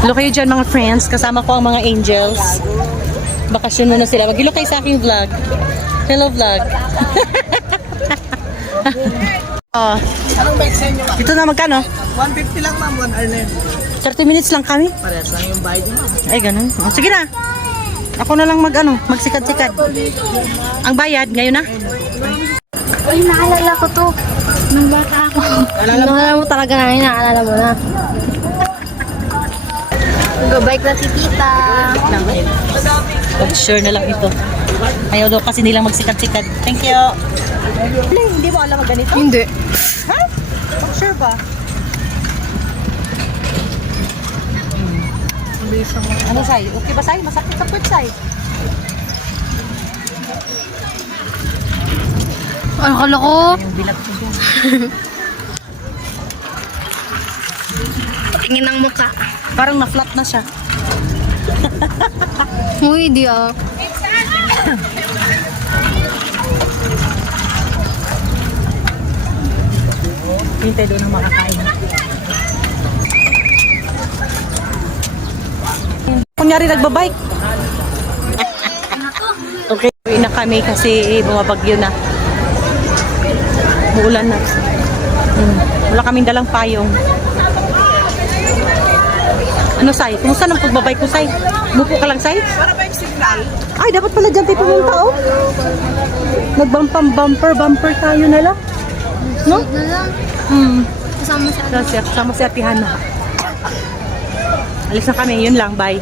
Hello kayo dyan mga friends. Kasama ko ang mga angels. Bakasyon muna sila. Mag-hello kayo sa aking vlog. Hello vlog. Oh. Anong bike sa inyo, ma'am? Ito na magkano? 150 lang, ma'am. 1 hour na yun. 30 minutes lang kami. Parehas lang yung bayad niyo, ma'am. Ay, ganun. Oh, sige na. Ako na lang magsikat-sikat. Ang bayad, ngayon na? Ay, naalala ko to. Nung bata ako. Naalala mo talaga na yun, naalala mo na. Go-bike na si tita. Pag-sure na lang ito. Ayaw daw kasi nilang magsikat-sikat. Thank you. Hindi mo alam ganito? Hindi. Ha? Pag-sure ba? Ano, Sai? Okay ba, Sai? Masakit sa puwet, Sai? Ay, akala ko. Yung bilag ko dyan. Tingin ng mukha. Parang na-flat na siya. Uy, di ah. Hintay doon ang makakain. Kunyari nagbabike. Okay, uwi na kami kasi bumabagyo na. Muulan na. Wala kaming dalang payong. Ano, Sai? Kumusta ng pagbabike ko, Sai? Mupo ka lang, Sai? Para bike signal. Ay, dapat pala dyan tayo pumunta, oh. Nagbampam-bumper tayo na lang. No? Na lang. Kasama sa Kasama si Ate Hana. Alis na kami, yun lang, bye.